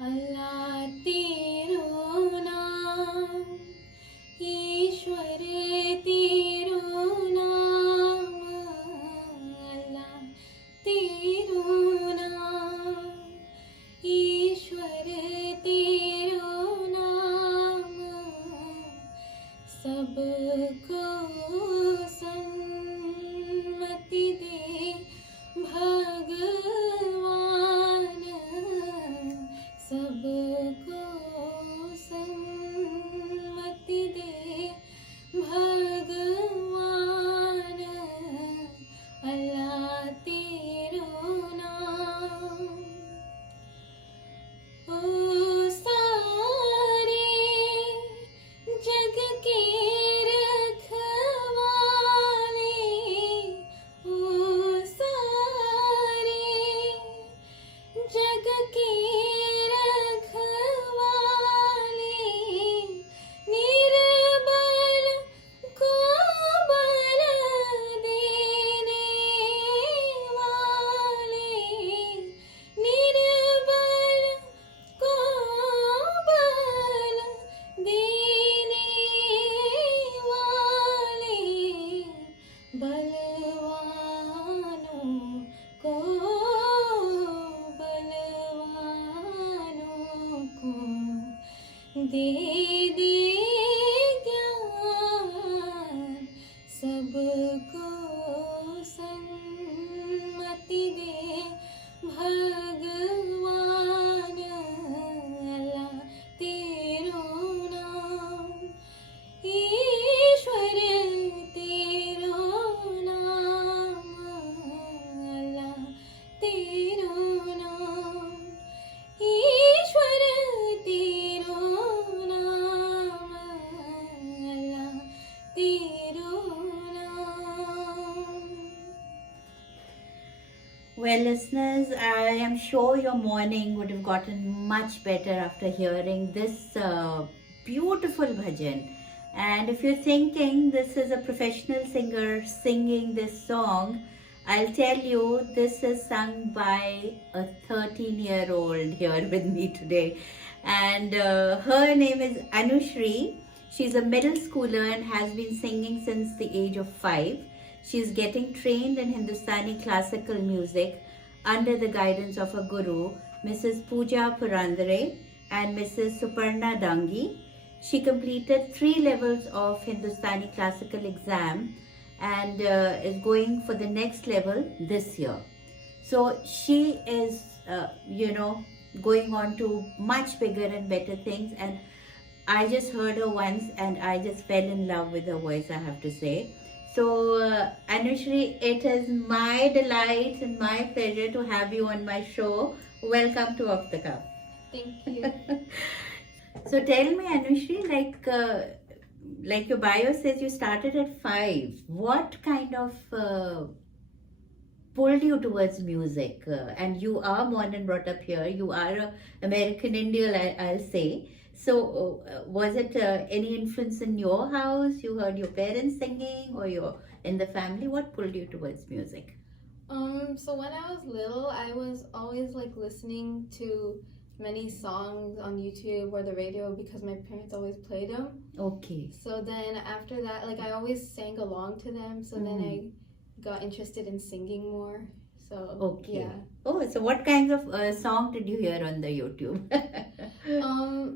अल्लाह तेरो नाम, ईश्वर तेरो नाम, अल्लाह तेरो नाम, ईश्वर तेरो नाम, सबको सन्मति दे भगवान, सबको सन्मति दे भगवान, अल्लाह तेरो नाम। ओ सारे जग के रखवाले, ओ सारे जग के रखवाले, निर्बल को बल देने वाले, निर्बल को बल देने वाले, बलवानों को बलवानों को दे दे ज्ञान, सबको सन्मति दे भगवान, अल्लाह तेरो नाम, ईश्वर तेरो नाम, अल्लाह तेरो नाम, ईश्वर तेरो नाम, अल्लाह तेरो नाम। Well, listeners, I am sure your morning would have gotten much better after hearing this beautiful bhajan. And if you're thinking this is a professional singer singing this song, I'll tell you this is sung by a 13-year-old here with me today. And her name is Anushree. She's a middle schooler and has been singing since the age of 5. She's getting trained in Hindustani classical music under the guidance of a guru, Mrs. Puja Purandare and Mrs.Suparna Dangi. She completed 3 levels of Hindustani classical exam and is going for the next level this year. So she is, going on to much bigger and better things. And I just heard her once and I just fell in love with her voice, I have to say. So, Anushree, it is my delight and my pleasure to have you on my show. Welcome to Off the Cuff. Thank you. So, tell me, Anushree, like your bio says, you started at 5. What kind of pulled you towards music? And you are born and brought up here. You are an American Indian, I'll say. So, was it any influence in your house? You heard your parents singing, or you're in the family? What pulled you towards music? So when I was little, I was always like listening to many songs on YouTube or the radio because my parents always played them. Okay. So then after that, like I always sang along to them. So then I got interested in singing more. So Okay. yeah. Oh, so what kinds of song did you hear on the YouTube?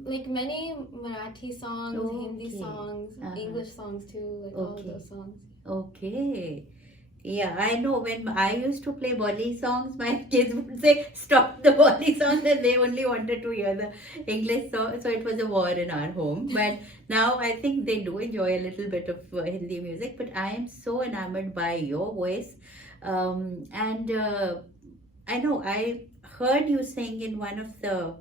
Like many Marathi songs, Hindi Okay. songs, English songs too, like all of Okay. those songs. Okay. Yeah, I know when I used to play Bolly songs, my kids would say, stop the Bolly songs, and they only wanted to hear the English song. So it was a war in our home. But now I think they do enjoy a little bit of Hindi music. But I am so enamored by your voice. And I know I heard you sing in one of the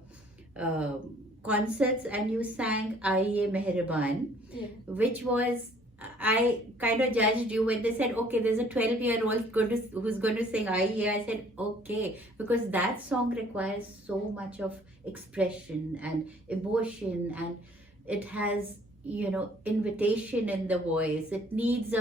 concerts, and you sang AIA Idol, Yeah. which was, I kind of judged you when they said, okay, there's a 12-year-old who's going to sing AIA. I said, okay, because that song requires so much of expression and emotion, and it has, invitation in the voice. It needs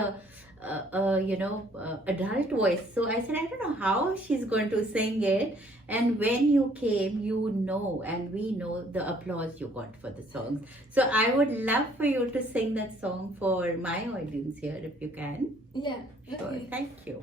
adult voice. So I said, I don't know how she's going to sing it. And when you came, and we know the applause you got for the songs. So I would love for you to sing that song for my audience here, if you can. Yeah. Sure. Okay. Thank you.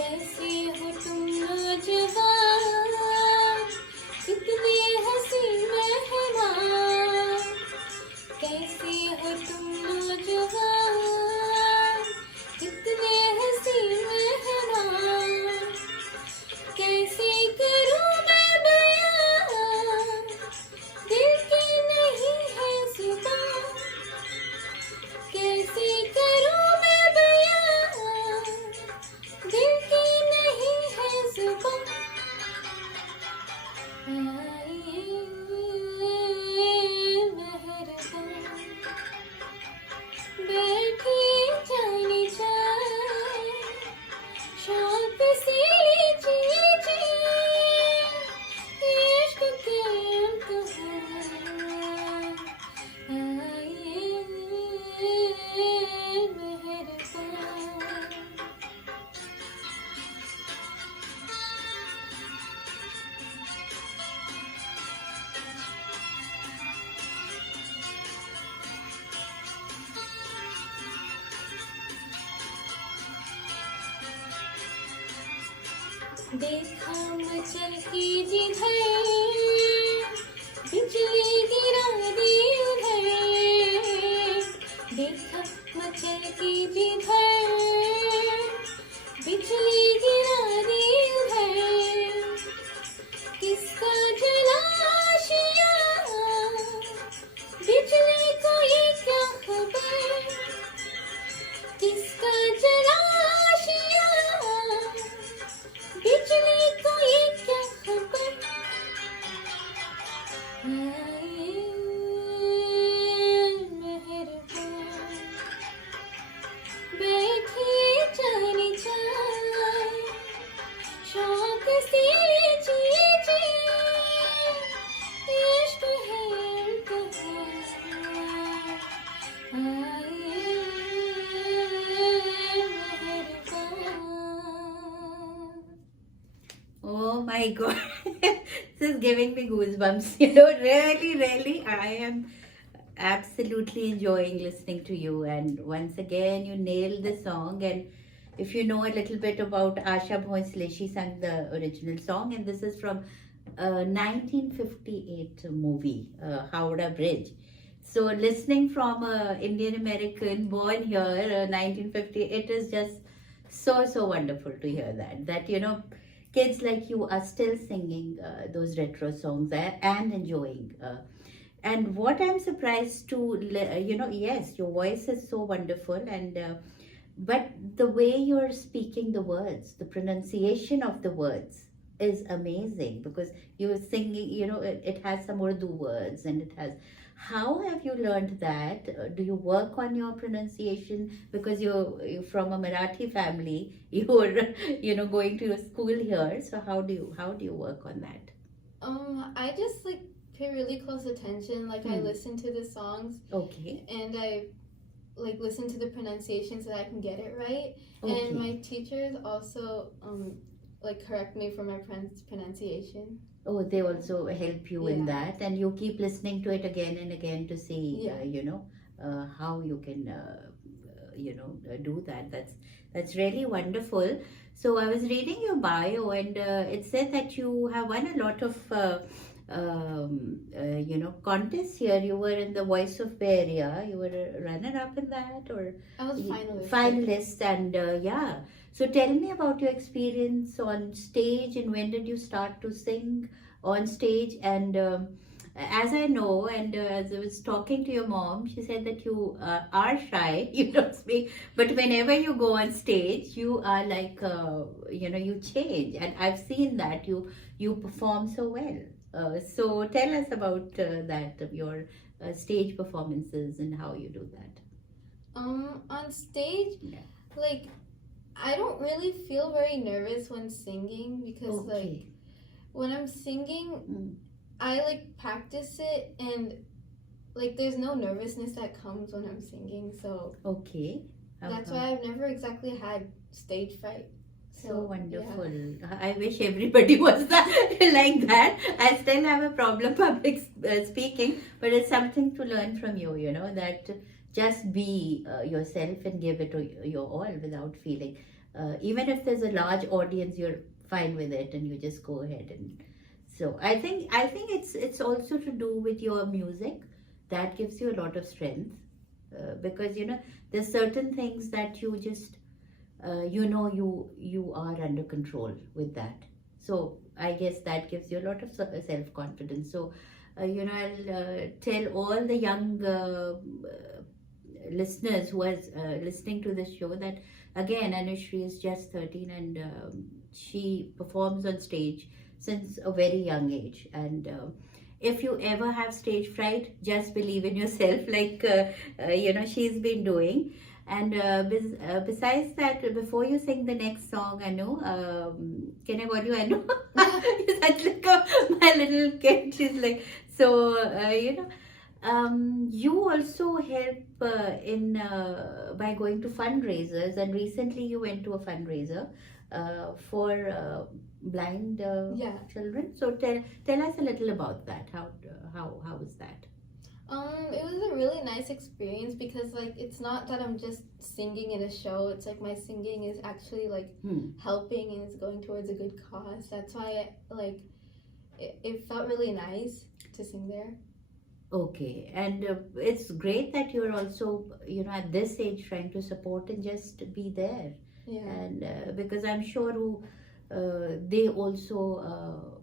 कैसी हो तुम नौजवान, कितनी हंसी मेहमान, कैसी हो तुम नौजवान, कितनी हंसी मेहमान, कैसे करूं मैं बयां, दिल की नहीं है जुबान, कैसे करूं मैं बयां, दिल की नहीं है जुबान, आइए मेहरबान, बैठिए जाने जाए, शौक से लीजिए जी, इश्क के इम्तिहान, आइए मेहरबान. देखा मचल की जिधर, बिजली गिरा दी उधर, देखा मचल की जिधर, बिजली गिरा दी उधर, किसका जलाशिया, बिजली को ये क्या खबर, किसका जलाशिया, बिजली को ये क्या खबर, आइए मेहरबान, बैठिए जाने जाए, शौक से लीजिए जी, इश्क है इम्तिहान, आइए मेहरबान. Oh my God, this is giving me goosebumps. Really, I am absolutely enjoying listening to you. And once again, you nailed the song. And if you know a little bit about Asha Bhonsle, she sang the original song. And this is from a 1958 movie, Howrah Bridge. So listening from an Indian American born here, 1950, it is just so wonderful to hear that kids like you are still singing those retro songs and enjoying. And what I'm surprised to, yes, your voice is so wonderful, and but the way you're speaking the words, the pronunciation of the words, is amazing because you're singing, it has some Urdu words and it has. How have you learned that? Do you work on your pronunciation? Because you're from a Marathi family, you're, going to a school here. So how do you work on that? I just like pay really close attention. Like I listen to the songs Okay. and I like listen to the pronunciation so that I can get it right. Okay. And my teachers also like correct me for my pronunciation. Oh, they also help you in Yeah. that, and you keep listening to it again and again to see, Yeah. how you can, do that. That's really wonderful. So I was reading your bio, and it said that you have won a lot of, contests here. You were in the Voice of Bay Area. You were a runner-up in that, or I was finalist. finalist, and yeah. So tell me about your experience on stage and when did you start to sing on stage? And as I know, and as I was talking to your mom, she said that you are shy, you don't speak, but whenever you go on stage, you are like, you change. And I've seen that you perform so well. So tell us about that, your stage performances and how you do that. On stage, Yeah. like I don't really feel very nervous when singing because like when I'm singing, I like practice it and like there's no nervousness that comes when I'm singing. So Okay. that's why I've never exactly had stage fright. So wonderful. I wish everybody was like that. I still have a problem public speaking, but it's something to learn from you, that just be yourself and give it your all without feeling. Even if there's a large audience, you're fine with it and you just go ahead. And so I think it's also to do with your music that gives you a lot of strength, because there's certain things that you just you are under control with that. So I guess that gives you a lot of self confidence. So I'll tell all the young listeners who are listening to this show that again Anushree is just 13 and she performs on stage since a very young age. And if you ever have stage fright, just believe in yourself, like she's been doing. And besides that, before you sing the next song, Anu, can I call you Anu? You're such like my little kid. She's like, so, you also help in by going to fundraisers, and recently you went to a fundraiser for blind children. So tell us a little about that. How was that? It was a really nice experience because like it's not that I'm just singing in a show. It's like my singing is actually like helping and is going towards a good cause. That's why it felt really nice to sing there. Okay, and it's great that you're also at this age trying to support and just be there. Yeah. And because I'm sure they also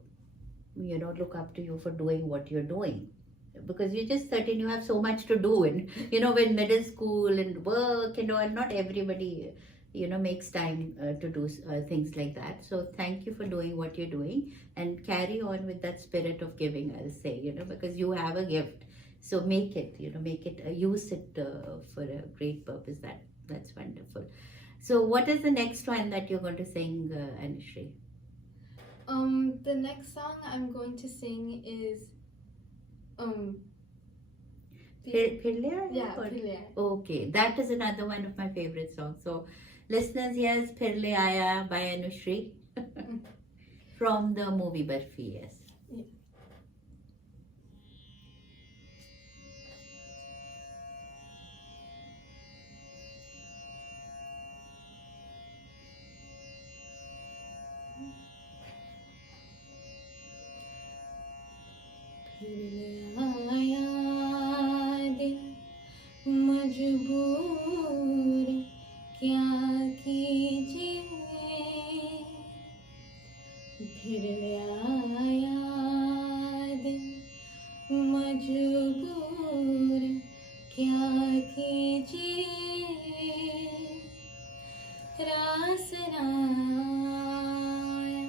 look up to you for doing what you're doing. Because you're just 13, you have so much to do, and when middle school and work and all, not everybody makes time to do things like that. So thank you for doing what you're doing and carry on with that spirit of giving, I'll say, because you have a gift. So make it, use it for a great purpose. That's wonderful. So what is the next one that you're going to sing, Anushree? The next song I'm going to sing is Phirle? Yeah, Phirle. Okay, that is another one of my favorite songs. So listeners, here's Phirle Aaya by Anushree from the movie Barfi. Yes. Yeah. मजबूर क्या कीजिए फिर आया दिन मजबूर क्या कीजिए रास ना आया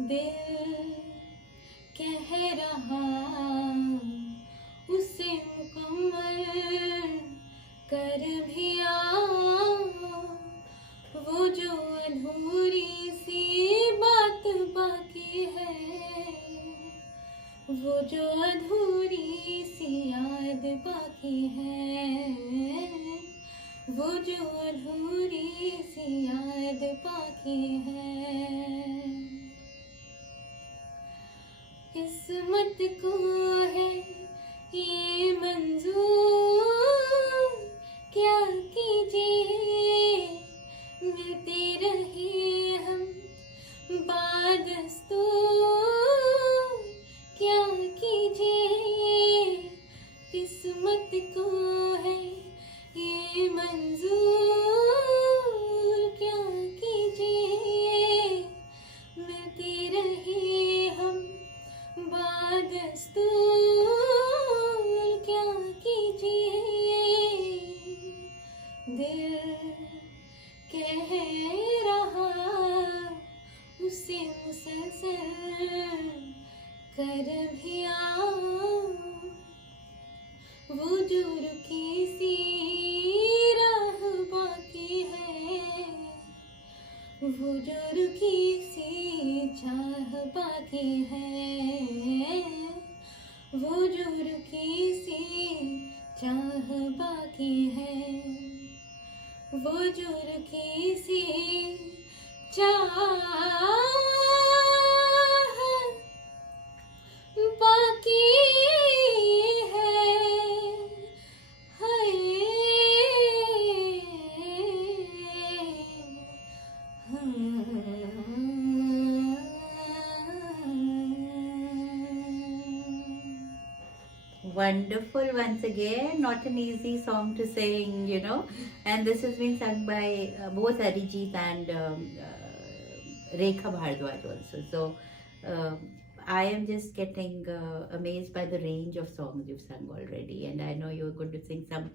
दिल कह रहा उसे मुकम्मल कर भी आओ, वो जो अधूरी सी बात बाकी है, वो जो अधूरी सी याद बाकी है, वो जो अधूरी सी याद बाकी है। किस्मत को है ये मंजूर, क्या कीजिए मिलते रहे हम बादस्तूर, क्या कीजिए किस्मत को है ये मंजूर, क्या कीजिए मिलते रहे हम बादस्तूर, क्या कीजिए दिल कह रहा उसे मुसलसल कर भी आओ, वो जो रुकी सी राह बाकी है, वो जो रुकी सी चाह बाकी है, वो जो रुकी सी चाह बाकी है, वो जो रुकी सी चाह बाकी है। हाय Wonderful once again. Not an easy song to sing, you know. And this has been sung by both Arijit and Rekha Bhardwaj also. So I am just getting amazed by the range of songs you've sung already. And I know you're going to sing some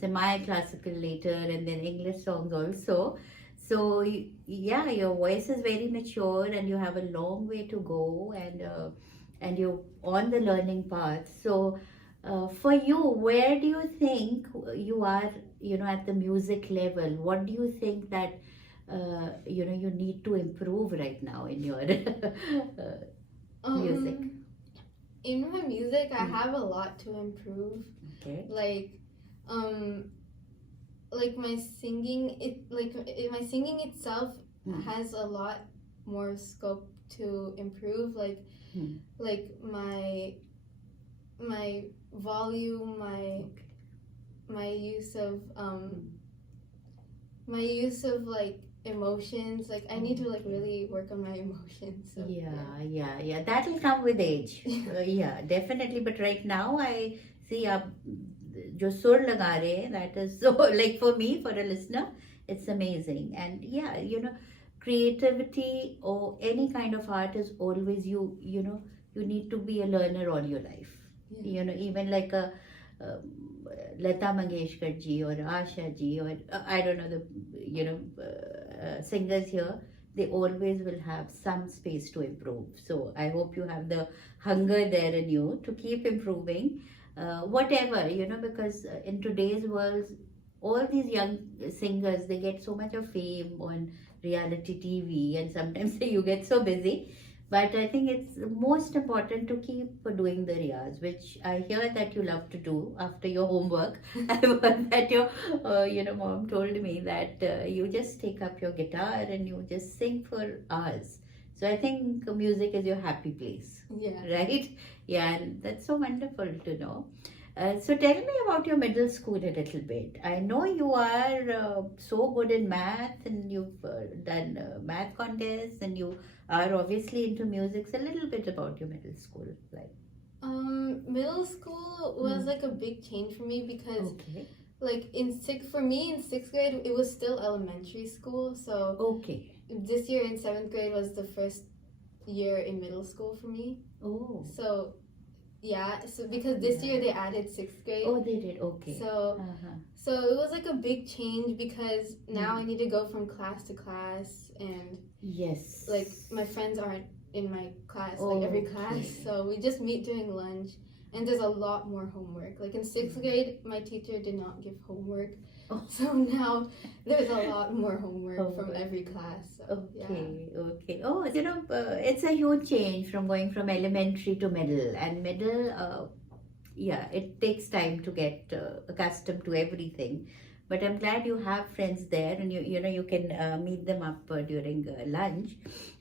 semi-classical later and then English songs also. So yeah, your voice is very mature and you have a long way to go, and you're on the learning path. So for you, where do you think you are, at the music level? What do you think that you need to improve right now in your music? In my music, I have a lot to improve. Okay. Like my singing, my singing itself has a lot more scope to improve. Like my volume, my use of like emotions. Like I need to like really work on my emotions. So, yeah. That'll come with age. Yeah, definitely. But right now, I see जो सुर लगा रहे हैं, that is so, like for me, for a listener, it's amazing. And yeah, creativity or any kind of art is always you need to be a learner all your life. Even like a Lata Mangeshkar ji or Asha ji or I don't know the singers here, they always will have some space to improve. So I hope you have the hunger there in you to keep improving. Whatever, because in today's world, all these young singers, they get so much of fame on reality TV, and sometimes you get so busy. But I think it's most important to keep doing the riyaz, which I hear that you love to do after your homework. I've heard that your mom told me that you just take up your guitar and you just sing for hours. So I think music is your happy place. Yeah. Right? Yeah, and that's so wonderful to know. So tell me about your middle school a little bit. I know you are so good in math, and you've done math contests, and you are obviously into music. So a little bit about your middle school life. Middle school was like a big change for me because like in sixth grade it was still elementary school. So this year in 7th grade was the first year in middle school for me. Oh. So yeah, so because this year they added 6th grade. Oh, they did. Okay. So so it was like a big change because now I need to go from class to class, and yes, like my friends aren't in my class, like every class. So we just meet during lunch, and there's a lot more homework. Like in 6th grade, my teacher did not give homework. So now there's a lot more homework from every class. So, Okay. Oh, it's a huge change from going from elementary to middle. And middle, it takes time to get accustomed to everything. But I'm glad you have friends there, and you can meet them up during lunch.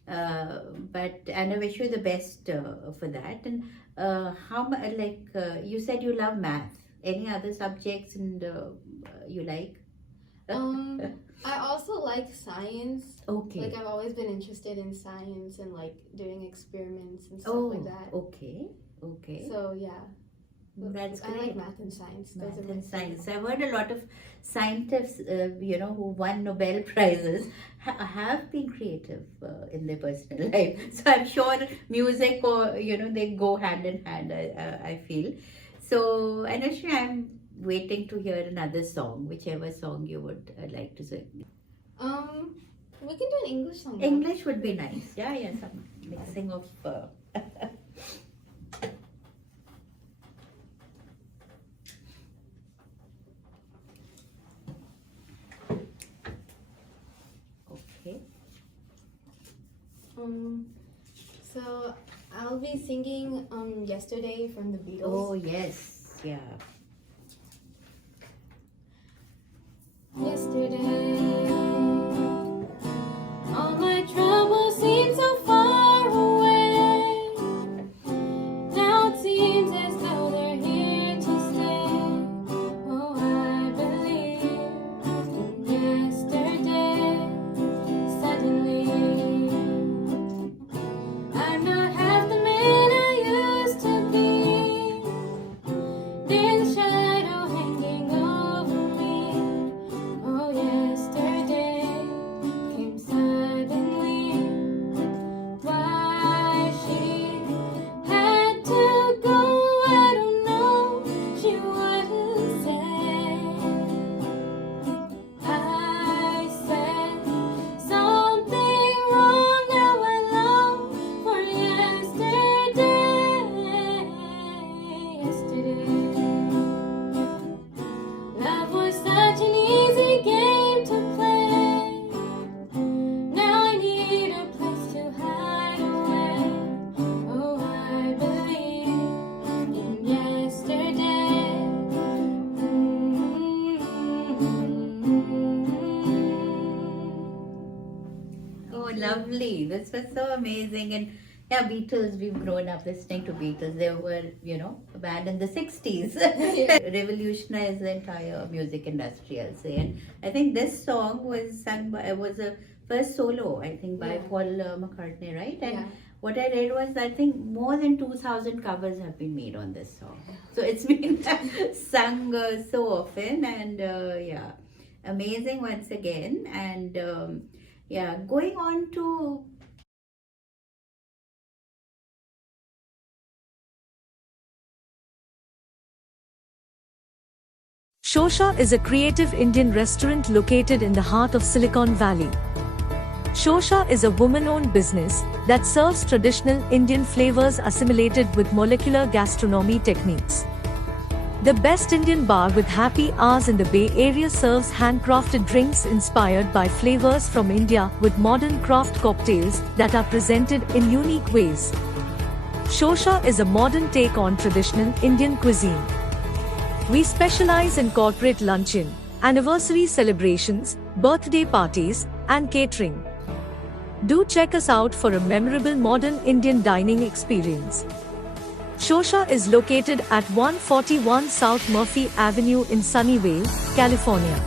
And I wish you the best for that. And you said you love math. Any other subjects and you like? I also like science. Okay. Like I've always been interested in science and like doing experiments and stuff like that. Okay. So yeah. That's great. I like math and science. Math and science. I've heard a lot of scientists, who won Nobel Prizes have been creative in their personal life. So I'm sure music or, they go hand in hand, I feel. So, Anushree, I'm waiting to hear another song, whichever song you would like to sing. We can do an English song. English would be nice. Yeah, some mixing of... Okay. So I'll be singing Yesterday from the Beatles. Oh yes, yeah. Yesterday, all my troubles seem so far away. Now it seems as though they're here to stay. Oh, I believe in yesterday. Suddenly, I'm not half the man I used to be. There's a shadow hanging over me. Oh, yesterday came suddenly. Why she had to go, I don't know. She wouldn't say. I said something wrong. Now I long for yesterday. Love was such an easy game to play. Now I need a place to hide away. Oh, I believe in yesterday. Oh, lovely. This was so amazing. And yeah, Beatles, we've grown up listening to Beatles. They were, a band in the 60s. Revolutionized the entire music industry, I'll say. And I think this song was a first solo, I think, by Paul McCartney, right? And what I read was, I think, more than 2,000 covers have been made on this song. So it's been sung so often. And amazing once again. And going on to... Shosha is a creative Indian restaurant located in the heart of Silicon Valley. Shosha is a woman-owned business that serves traditional Indian flavors assimilated with molecular gastronomy techniques. The best Indian bar with happy hours in the Bay Area serves handcrafted drinks inspired by flavors from India with modern craft cocktails that are presented in unique ways. Shosha is a modern take on traditional Indian cuisine. We specialize in corporate luncheon, anniversary celebrations, birthday parties, and catering. Do check us out for a memorable modern Indian dining experience. Shosha is located at 141 South Murphy Avenue in Sunnyvale, California.